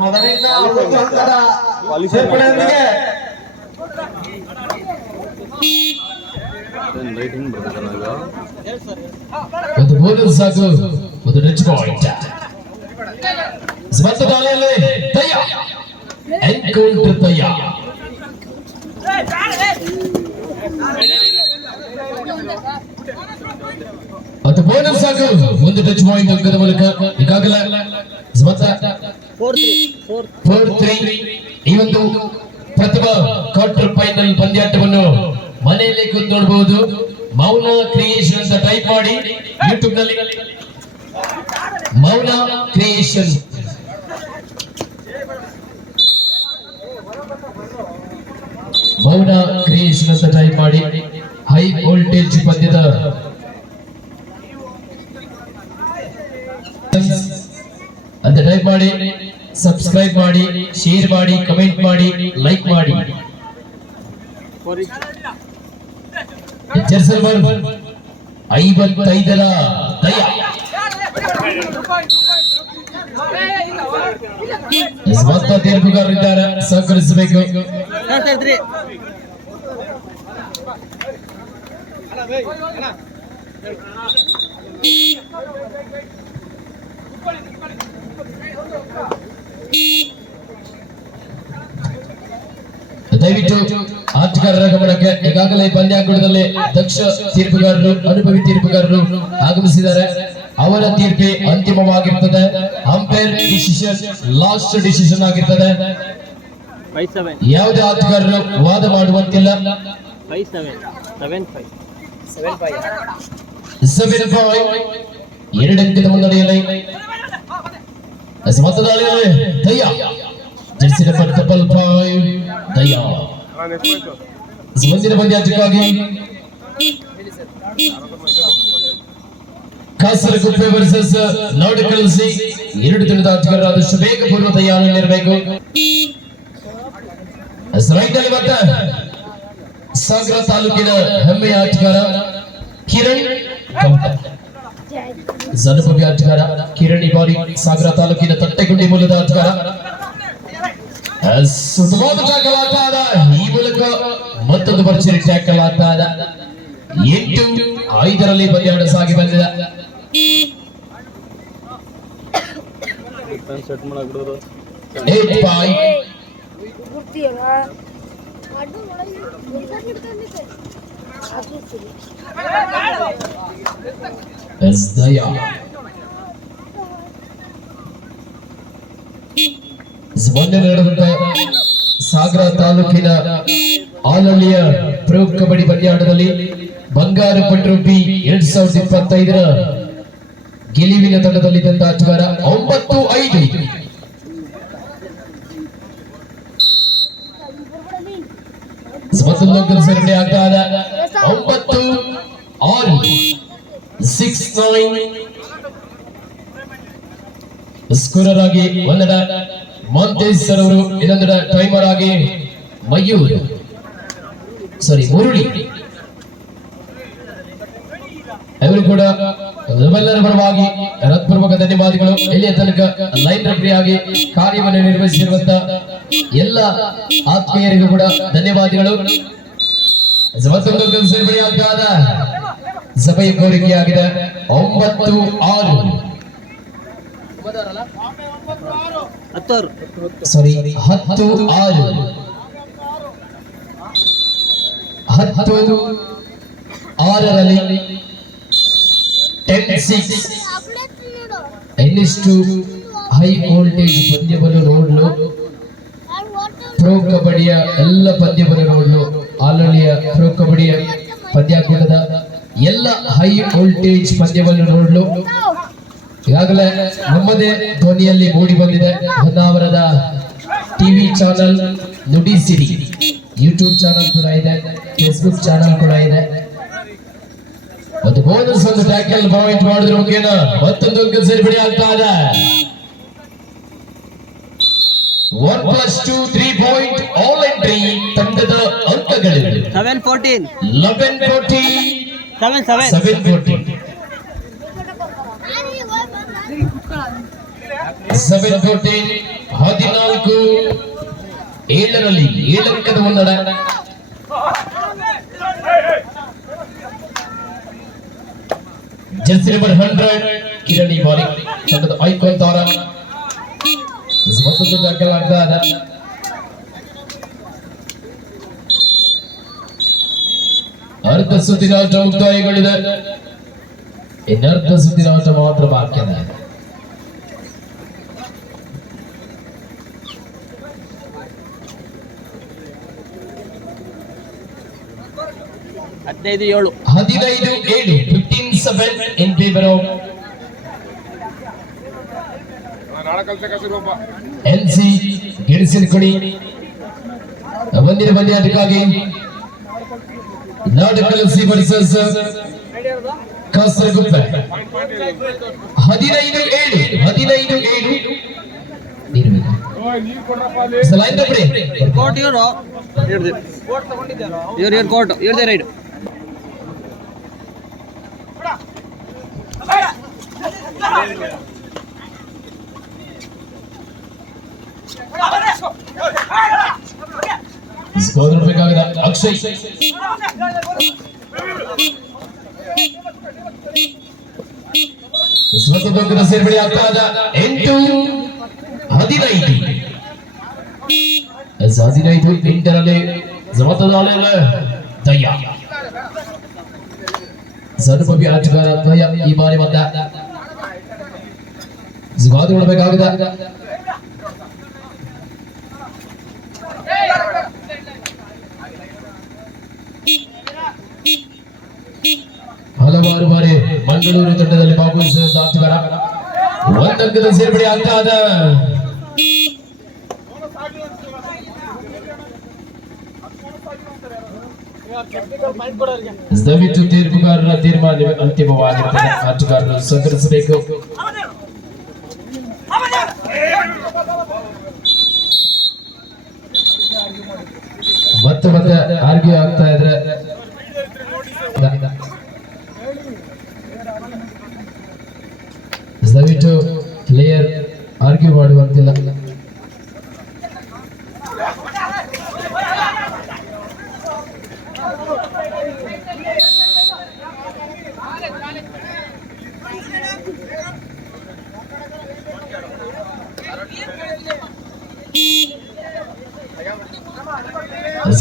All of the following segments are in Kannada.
ಮೊದಲಿಂದ ಒಂದು ಹಂತದ ಸೇರ್ಪಡೆಯೊಂದಿಗೆ ಲೈಟಿಂಗ್ ಬರ್ತದಲ್ಲ ಈಗ ಒಂದು ಬೋನಸ್ ಸಾಕು ಒಂದು ಟಚ್ ಪಾಯಿಂಟ್ ಸ್ವಂತ ದಾಳಿಯಲ್ಲಿ ದಯ್ಯ ಎನ್ಕೌಂಟರ್ ದಯ್ಯ ಒಂದು ಬೋನಸ್ ಸಾಕು ಒಂದು ಟಚ್ ಪಾಯಿಂಟ್ ಅಂಕದ ಮೂಲಕ ಈಗಾಗಲೇ ಸ್ವಂತ ಫೋರ್ ತ್ರೀ ಈ ಒಂದು ಪ್ರಥಮ ಕ್ವಾರ್ಟರ್ ಫೈನಲ್ ಪಂದ್ಯಾಟವನ್ನು ಮನೆಯಲ್ಲಿ ಕೂತ್ ನೋಡಬಹುದು ಮೌನ ಕ್ರಿಯೇಷನ್ ಅಂತ ಟೈಪ್ ಮಾಡಿ ಯೂಟ್ಯೂಬ್ನಲ್ಲಿ. ಮೌನ ಕ್ರಿಯೇಷನ್ ಮೌನ ಕ್ರಿಯೇಷನ್ ಅಂತ ಟೈಪ್ ಮಾಡಿ. ಹೈ ವೋಲ್ಟೇಜ್ ಪಂದ್ಯದ ಸಬ್ಸ್ಕ್ರೈಬ್ ಮಾಡಿ ಶೇರ್ ಮಾಡಿ ಕಮೆಂಟ್ ಮಾಡಿ ಲೈಕ್ ಮಾಡಿ. ಐವತ್ತೈದರ ದಯ. ಸ್ವಂತ ತೀರ್ಪುಗಾರರಿದ್ದಾರೆ ಸಹಕರಿಸಬೇಕು. ದಯವಿಟ್ಟು ಆಟಗಾರರ ಗಮನಕ್ಕೆ ಈಗಾಗಲೇ ಪಂದ್ಯಾಂಗಣದಲ್ಲಿ ದಕ್ಷ ತೀರ್ಪುಗಾರರು ಅನುಭವಿ ತೀರ್ಪುಗಾರರು ಆಗಮಿಸಿದ್ದಾರೆ. ಅವರ ತೀರ್ಪಿ ಅಂತಿಮವಾಗಿರ್ತದೆ. ಅಂಪೈರ್ ಡಿಸಿಷನ್ ಲಾಸ್ಟ್ ಡಿಸಿಷನ್ ಆಗಿರ್ತದೆ. ಯಾವುದೇ ಆಟಗಾರರು ವಾದ ಮಾಡುವಂತಿಲ್ಲ. Five seven seven five point ಎರಡು ಅಂಕದ ಮುನ್ನಡೆಯಲ್ಲಿ ಮತದಾಳಿಯಲ್ಲಿ ದಯ್ಯ ಜರ್ಸಿ ನಂಬರ್ ಡಬಲ್ ಫೈವ್ ದಯ್ಯ ಮುಂದಿನ ಪಂದ್ಯಾಟಕ್ಕಾಗಿ ಕಾಸರಗುಪ್ಪೆ ವರ್ಸಸ್ ನಾಡಿಕಲ್ ಸಿ ಎರಡು ದಿನದ ಆಟಗಾರರಾದಷ್ಟು ಬೇಗ ಪೂರ್ವ ತಯಾರಿಯಲ್ಲಿರಬೇಕು ರೈಟ್ ಅಲ್ಲಿ ಮತ್ತೆ ಸಾಗರ ತಾಲೂಕಿನ ಹೆಮ್ಮೆಯ ಆಟಗಾರ ಕಿರಣ್ ಗೌಡ ಅನುಭವಿ ಆಟಗಾರ ಕಿರಣ್ ಈ ಬಾರಿ ಸಾಗರ ತಾಲೂಕಿನ ತಟ್ಟೆಗುಂಡಿ ಮೂಲದ ಆಟಗಾರ ಸುತ್ತಮುತ್ತ ಟ್ಯಾಕಲ್ ಆಗ್ತಾ ಇದೆ ಈ ಮೂಲಕ ಮತ್ತೊಂದು ಭರ್ಜರಿ ಟ್ಯಾಕಲ್ ಆಗ್ತಾ ಇದೆ ಎಂಟು ಐದರಲ್ಲಿ ಪಂದ್ಯಾಟ ಸಾಗಿ ಬಂದಿದೆ ಸೆಟ್ ಮಾಡಕ್ ಬಿಡೋದು ಏಟ್ ಪಾಯಿಂಟ್ ಗುರ್ತಿಯಲ್ಲ ಅದು ದಯಾ ಮೊನ್ನೆ ನಡೆದಂತ ಸಾಗರ ತಾಲೂಕಿನ ಆಲಳ್ಳಿಯ ಪ್ರೊ ಕಬಡ್ಡಿ ಪಂದ್ಯಾಟದಲ್ಲಿ ಬಂಗಾರ ಪಟ್ರು ಬಿ ಎರಡ್ ಸಾವಿರದ ಇಪ್ಪತ್ತೈದರ ಗೆಲುವಿನ ತಂಡದಲ್ಲಿದ್ದಂತ ಆಟಗಾರ ಒಂಬತ್ತು ಐದು. ಸೇರ್ಪಡೆ ಆಗ್ತಾ ಒಂಬತ್ತು ಆರು ಸಿಕ್ಸ್ ನೈನ್. ಸ್ಕೋರರ್ ಆಗಿ ಒಂದಡ ಮಾಂತೇಶ್ ಸರ್ ಅವರು ಇನ್ನೊಂದಡ ಟೈಮರ್ ಆಗಿ ಮಯೂರ್. ಸಾರಿ ಮುರುಳಿ. ಅವರು ಕೂಡ ನಮ್ಮೆಲ್ಲರ ಪರವಾಗಿ ಹೃತ್ಪೂರ್ವಕ ಧನ್ಯವಾದಗಳು. ಇಲ್ಲಿಯ ತನಕ ಲೈನ್ ಆಗಿ ಕಾರ್ಯವನ್ನು ನಿರ್ವಹಿಸಿರುವಂತ ಎಲ್ಲ ಆತ್ಮೀಯರಿಗೂ ಕೂಡ ಧನ್ಯವಾದಗಳು. ಮತ್ತೊಂದು ಅಂಕದ ಸೇರ್ಪಡೆ ಆಗ್ತಾದ ಸಭೆಯ ಕೋರಿಕೆಯಾಗಿದೆ. ಒಂಬತ್ತು ಆರು. ಸಾರಿ ಹತ್ತು ಆರು. ಹತ್ತು ಆರರಲ್ಲಿ ಟೆನ್ ಸಿಕ್ಸ್ ಇನ್ನಿಷ್ಟು ಹೈ ವೋಲ್ಟೇಜ್ ಪಂದ್ಯವನ್ನು ನೋಡಲು. ಪ್ರೊ ಕಬಡ್ಡಿಯ ಎಲ್ಲ ಪಂದ್ಯವನ್ನು ನೋಡಲು. ಆಲಳಿಯ ಪ್ರೋ ಕಬಡ್ಡಿಯ ಪಂದ್ಯಾಕೂಟದ ಎಲ್ಲ ಹೈ ವೋಲ್ಟೇಜ್ ಪಂದ್ಯವನ್ನು ನೋಡಲು. ಈಗಾಗಲೇ ನಮ್ಮದೇ ಧ್ವನಿಯಲ್ಲಿ ಮೂಡಿ ಬಂದಿದೆ. ಹೊನ್ನಾವರದ ಟಿವಿ ಚಾನಲ್ ನುಡಿ ಸಿರಿ. ಯೂಟ್ಯೂಬ್ ಚಾನಲ್ ಕೂಡ ಇದೆ. ಫೇಸ್ಬುಕ್ ಚಾನಲ್ ಕೂಡ ಇದೆ. ಒಂದು ಬೋನಸ್ ಒಂದು ಟ್ಯಾಕಲ್ ಪಾಯಿಂಟ್ ಮಾಡಿದ್ರೆ ಮುಖೇನ. ಮತ್ತೊಂದು ಅಂಕ ಸೇರ್ಪಡೆ ಆಗ್ತಾ ಇದೆ. One plus two three point all entry ತಂಡದ ಅಂಕಗಳಿವೆ. Eleven fourteen eleven forty seven seven seven forty seven fourteen ಹದಿನಾಲ್ಕು ಏಳರಲ್ಲಿ ಏಳು ಅಂಕದ ಮುನ್ನಡ ಜರ್ಸಿ ನಂಬರ್ ಹಂಡ್ರೆಡ್ ಕಿರಣಿ ಬಾಲಿಂಗ್ ತಂಡದ ಐಕಾನ್ ತಾರ ಮತ್ತೊಂದು ದಾಖಲಾಗ್ತದ ಅರ್ಧ ಸುತ್ತಿನ ಆಟ ಮುಕ್ತಾಯಗಳಿದೆ ಇನ್ನರ್ಧ ಸುತ್ತಿನ ಆಟ ಮಾತ್ರ ಬಾಕಿ ಹದಿನೈದು ಏಳು. ಹದಿನೈದು ಏಳು fifteen seven in favour of N C ಗಿಡಿಸಿನ ಕೊಡಿ. ಬಂದಿನ ಬಂದಿ ಅದಕ್ಕಾಗಿ ನಾಟಕಲ್ ಸಿ ವರ್ಸಸ್ ಕಾಸರಗುಪ್ಪೆ ಹದಿನೈದು ಏಳು ಹದಿನೈದು ಏಳು ಲೈನ್ ಬಿಡಿ ಕೋಟ್ ಇವರು ಇವ್ರು ಇವ್ರು ಕೋಟ್ ಇವ್ರದೇ ರೈಡ್ ಸ್ಕೋರ್ ಬೇಕಾಗದ ಅಕ್ಷಯ್ ಸ್ವತಂತ್ರ ಸೇರ್ಪಡೆ ಆಗ್ತಾ ಇದೆ ಎಂಟು ಹದಿನೈದು ಎಸ್ ಹದಿನೈದು ಎಂಟರಲ್ಲಿ ಜಮತದಾಳ ದಯ್ಯ ಸದುಪವಿ ಆಟಗಾರ ದಯ್ಯ ಈ ಬಾರಿ ಬಂದ ಜುಗಾದು ನೋಡಬೇಕಾಗದ ಹಲವಾರು ಬಾರಿ ಮಂಗಳೂರು ತಂಡದಲ್ಲಿ ಭಾಗವಹಿಸಿದ ಆಟಗಾರ ಒಂದಂಕದ ಸೇರ್ಪಡೆ ಆಗ್ತಾ ಇದೆ ದಯವಿಟ್ಟು ತೀರ್ಪುಗಾರರ ತೀರ್ಮಾನ ಅಂತಿಮವಾಗಿರುತ್ತದೆ ಆಟಗಾರರು ಸಹಕರಿಸಬೇಕು ಮತ್ತೆ ಮತ್ತೆ ಆರ್ಗ್ಯೂ ಆಗ್ತಾ ಇದ್ರೆ ಮಾಡುವಂತಿಲ್ಲ.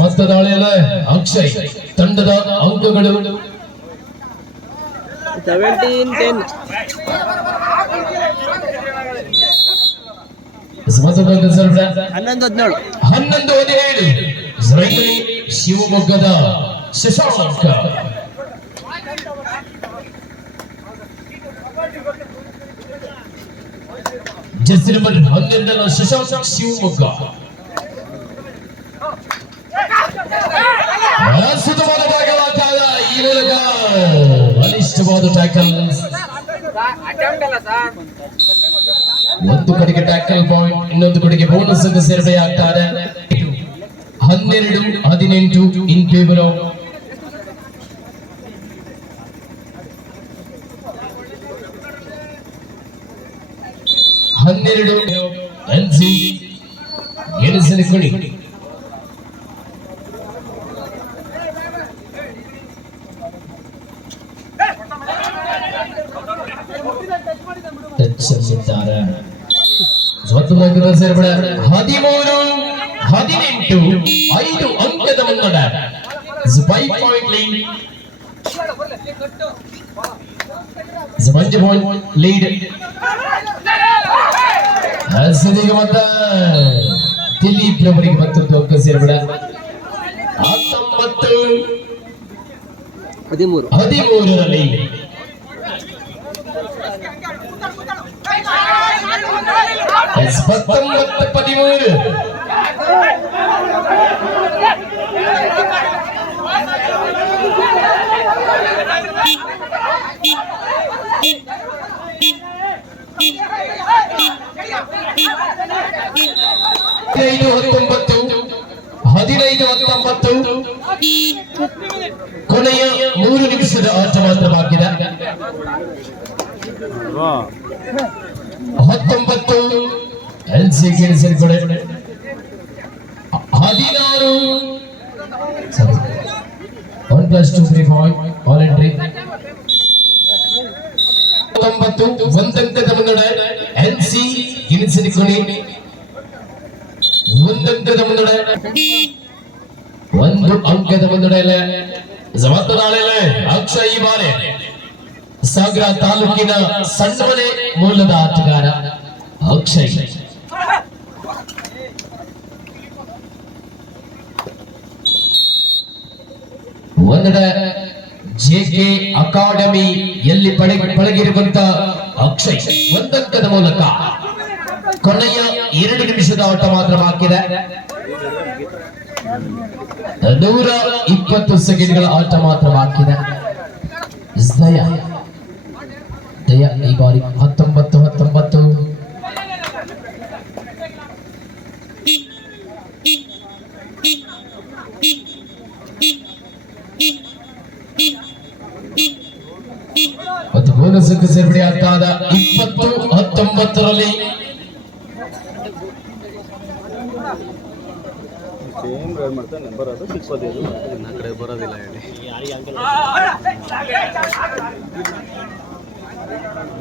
ಮಸ್ತ ದಾಳಿಯಲ್ಲ ಅಕ್ಷಯ್ ತಂಡದ ಅಂಕಗಳು 17 10 ಹನ್ನೊಂದು ಹದಿನೇಳು ಹನ್ನೊಂದು ಹದಿನೇಳು ರೈಲಿ ಶಿವಮೊಗ್ಗದ ಶಶಾಂಕ ಜರ್ಸಿ ನಂಬರ್ ಹನ್ನೆರಡನ ಶಶಾಂಕ ಶಿವಮೊಗ್ಗ ಅದ್ಭುತವಾದ ಭಾಗವಾದ ಈ ಮೂಲಕ ಬಲಿಷ್ಠವಾದ ಟ್ಯಾಕಲ್ ಒಂದು ಕಡೆಗೆ ಟ್ಯಾಕಲ್ ಪಾಯಿಂಟ್ ಇನ್ನೊಂದು ಕಡೆಗೆ ಬೋನಸ್ ಅನ್ನು ಸೇರ್ಪಡೆ ಆಗ್ತಾರೆ ಹನ್ನೆರಡು, ಹದಿನೆಂಟು ಇನ್ ಫೇವರ್ ಆಫ್ ಹನ್ನೆರಡು ಎನ್ ಸಿ ಸ್ವತಂತ್ರ ಸೇರ್ಪಡೆ ಹದಿಮೂರು ಹದಿನೆಂಟು ಐದು ಅಂಕದ ಮುನ್ನಡ five point lead point lead ಈಗ ಮತ್ತ ದಿಲೀಪ್ ರವರಿಗೆ ಮತ್ತೊಂದು ಅಂಕ ಸೇರ್ಪಡೆ ಹತ್ತೊಂಬತ್ತು ಹದಿಮೂರು ಹದಿಮೂರರಲ್ಲಿ ಎಸ್ ಹತ್ತೊಂಬತ್ತು ಪದಿಮೂರು ಹದಿನೈದು ಹತ್ತೊಂಬತ್ತು ಹದಿನೈದು ಹತ್ತೊಂಬತ್ತು ಕೊನೆಯ ಮೂರು ನಿಮಿಷದ ಆಟ ಮಾತ್ರ ಬಾಕಿದೆ ಹತ್ತೊಂಬತ್ತು ಎಲ್ ಸಿ ಸೇರಿಕೊಡೆ ಹದಿನಾರು one plus two three point all entry ಹತ್ತೊಂಬತ್ತು ಒಂದಂಕದ ಮುನ್ನಡೆ ಎನ್ ಸಿ ಗಿಣಿಸಿಕೊಳ್ಳಿ ಒಂದಂಕದ ಮುನ್ನಡೆ ಒಂದು ಅಂಕದ ಮುನ್ನಡೆಯಲ್ಲೇ ಜವಾಬ್ದಾರಳೆ ಅಕ್ಷಯ್ ಈ ಬಾರಿ ಸಾಗರ ತಾಲೂಕಿನ ಸಣ್ಣಮನೆ ಮೂಲದ ಆಟಗಾರ ಅಕ್ಷಯ್ ಒಂದೆಡೆ ಜೆಕೆ ಅಕಾಡೆಮಿ ಎಲ್ಲಿ ಪಳಗಿ ಪಳಗಿರುವಂತ ಅಕ್ಷಯ್ ಒಂದಂಕದ ಮೂಲಕ ಕೊನೆಯ ಎರಡು ನಿಮಿಷದ ಆಟ ಮಾತ್ರ ಬಾಕಿದೆ ನೂರ ಇಪ್ಪತ್ತು ಸೆಕೆಂಡ್ಗಳ ಆಟ ಮಾತ್ರ ಬಾಕಿದೆ ದಯ ದಯ ಈ ಬಾರಿ ಸೇಮ್ ಡ್ರೈವ್ ನಂಬರ್ ಅದು ನನ್ನ ಕಡೆ ಬರೋದಿಲ್ಲ ಹೇಳಿ.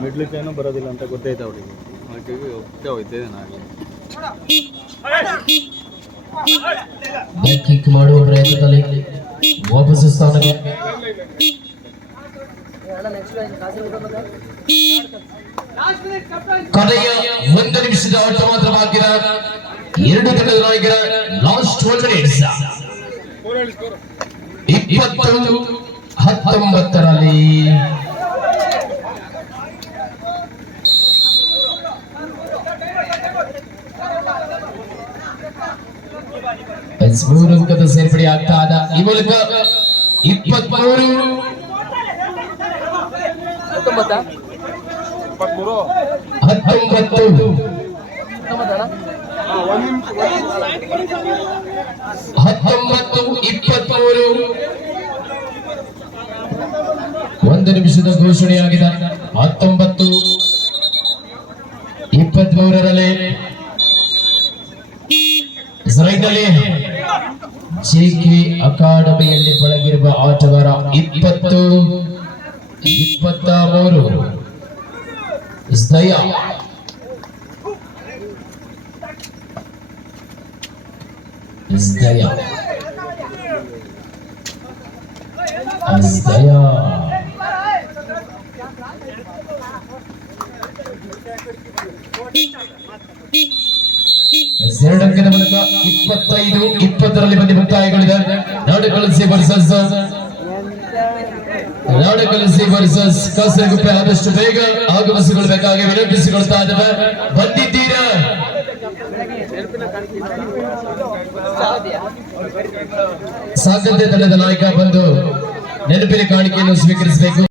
ಮಿಡ್ಲಿಕ್ಕೆ ಏನೂ ಬರೋದಿಲ್ಲ ಅಂತ ಗೊತ್ತೈತೆ ಅವಳಿಗೆ ಹಾಗಾಗಿ ಹೋಗ್ತಾ ಹೋಯ್ತೇವೆ ನಾನು ಬ್ಯಾಕ್ ಕಿಕ್ ಮಾಡುವ ಪ್ರಯತ್ನದಲ್ಲಿ ವಾಪಸ್ ಸ್ಥಾನಕ್ಕೆ. ಕೊನೆಯ ಒಂದು ನಿಮಿಷದ ಆಟ ಮಾತ್ರ ಬಾಕಿದ ಎರಡು ತಂಡದ ನಾಯಕರ ಲಾಸ್ಟ್ ಒನ್ ಮಿನಿಟ್ಸ್ ಇಪ್ಪತ್ತು ಹತ್ತೊಂಬತ್ತರಲ್ಲಿ ಮೂರು ಅಂಕದ ಸೇರ್ಪಡೆ ಆಗ್ತಾ ಅದ ಈ ಮೂಲಕ ಇಪ್ಪತ್ಮೂರು. ಹತ್ತೊಂಬತ್ತಾ. ಹತ್ತೊಂಬತ್ತು ಇಪ್ಪತ್ತ್ ಇಪ್ಪತ್ಮೂರು. ಒಂದು ನಿಮಿಷದ ಘೋಷಣೆಯಾಗಿದೆ. ಹತ್ತೊಂಬತ್ತು, ಇಪ್ಪತ್ಮೂರರಲ್ಲಿ ರೈತಲ್ಲಿ ಜೆಕೆ ಅಕಾಡೆಮಿಯಲ್ಲಿ ಬಳಗಿರುವ ಆಟಗಾರ ಇಪ್ಪತ್ತು, ಇಪ್ಪತ್ತ ಮೂರು. ಅಂಕದ ಮೂಲಕ ಇಪ್ಪತ್ತೈದು, ಇಪ್ಪತ್ತರಲ್ಲಿ ಬಂದು ಮುಕ್ತಾಯಗಳಿದೆ ನಾಡು ಕಳಿಸಿ ವರ್ಸಸ್ ನಾಡು ಕಳಿಸಿ ವರ್ಸಸ್ ಕಾಸರಗುಪ್ಪೆ ಆದಷ್ಟು ಬೇಗ ಆಗಮಿಸಿಕೊಳ್ಬೇಕಾಗಿ ವಿನಂತಿಸಿಕೊಳ್ತಾ ಇದ್ದೇವೆ. ಬಂದಿದ್ದೀರಾ? ಸಾಧ್ಯತೆ ತಂಡದ ನಾಯಕ ಬಂದು ನೆನಪಿನ ಕಾಣಿಕೆಯನ್ನು ಸ್ವೀಕರಿಸಬೇಕು.